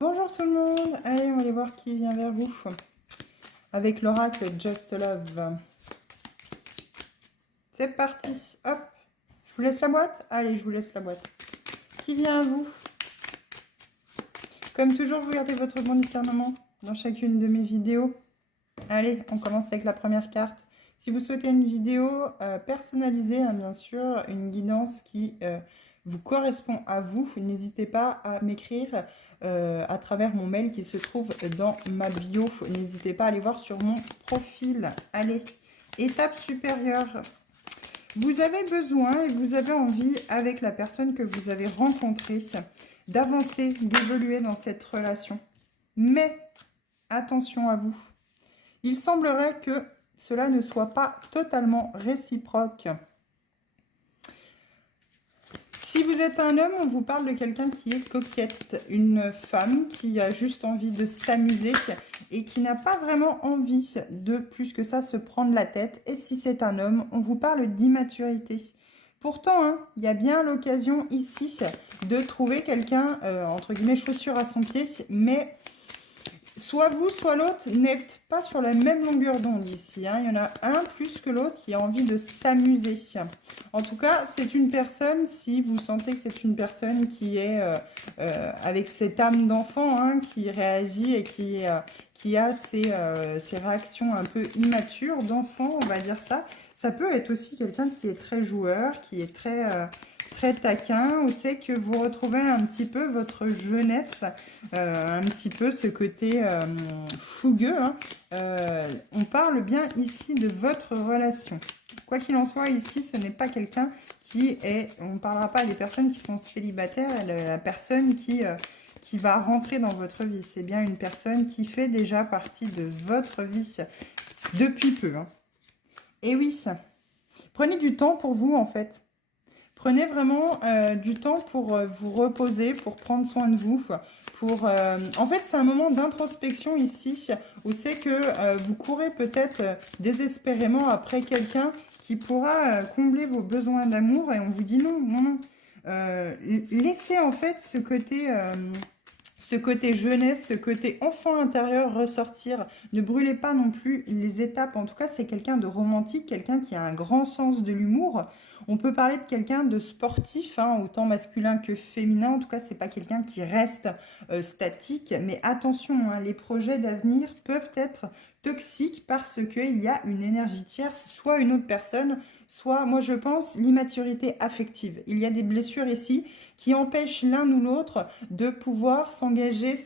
Bonjour tout le monde, allez on va aller voir qui vient vers vous avec l'oracle Just Love. C'est parti, hop, je vous laisse la boîte. Allez, je vous laisse la boîte. Qui vient à vous? Comme toujours, vous gardez votre bon discernement dans chacune de mes vidéos. Allez, on commence avec la première carte. Si vous souhaitez une vidéo personnalisée, hein, bien sûr, une guidance qui vous correspond à vous, n'hésitez pas à m'écrire à travers mon mail qui se trouve dans ma bio. N'hésitez pas à aller voir sur mon profil. Allez, étape supérieure. Vous avez besoin et vous avez envie, avec la personne que vous avez rencontrée, d'avancer, d'évoluer dans cette relation. Mais attention à vous. Il semblerait que cela ne soit pas totalement réciproque. Si vous êtes un homme, on vous parle de quelqu'un qui est coquette, une femme qui a juste envie de s'amuser et qui n'a pas vraiment envie de plus que ça se prendre la tête. Et si c'est un homme, on vous parle d'immaturité. Pourtant, hein, il y a bien l'occasion ici de trouver quelqu'un, entre guillemets, chaussure à son pied, mais soit vous, soit l'autre n'êtes pas sur la même longueur d'onde ici. Hein. Il y en a un plus que l'autre qui a envie de s'amuser. En tout cas, c'est une personne, si vous sentez que c'est une personne qui est avec cette âme d'enfant, hein, qui réagit et qui a ces réactions un peu immatures d'enfant, on va dire ça. Ça peut être aussi quelqu'un qui est très joueur, qui est très taquin. On sait que vous retrouvez un petit peu votre jeunesse, un petit peu ce côté fougueux. Hein. On parle bien ici de votre relation. Quoi qu'il en soit, ici, ce n'est pas quelqu'un qui est... On ne parlera pas des personnes qui sont célibataires, la personne qui va rentrer dans votre vie. C'est bien une personne qui fait déjà partie de votre vie depuis peu. Hein. Et oui, prenez du temps pour vous, en fait. Prenez vraiment du temps pour vous reposer, pour prendre soin de vous. En fait, c'est un moment d'introspection ici, où c'est que vous courez peut-être désespérément après quelqu'un qui pourra combler vos besoins d'amour. Et on vous dit non, non, non. Laissez en fait ce côté jeunesse, ce côté enfant intérieur ressortir. Ne brûlez pas non plus les étapes. En tout cas, c'est quelqu'un de romantique, quelqu'un qui a un grand sens de l'humour. On peut parler de quelqu'un de sportif, hein, autant masculin que féminin. En tout cas, c'est pas quelqu'un qui reste statique. Mais attention, hein, les projets d'avenir peuvent être toxiques parce qu'il y a une énergie tierce, soit une autre personne, soit, moi je pense, l'immaturité affective. Il y a des blessures ici qui empêchent l'un ou l'autre de pouvoir s'engager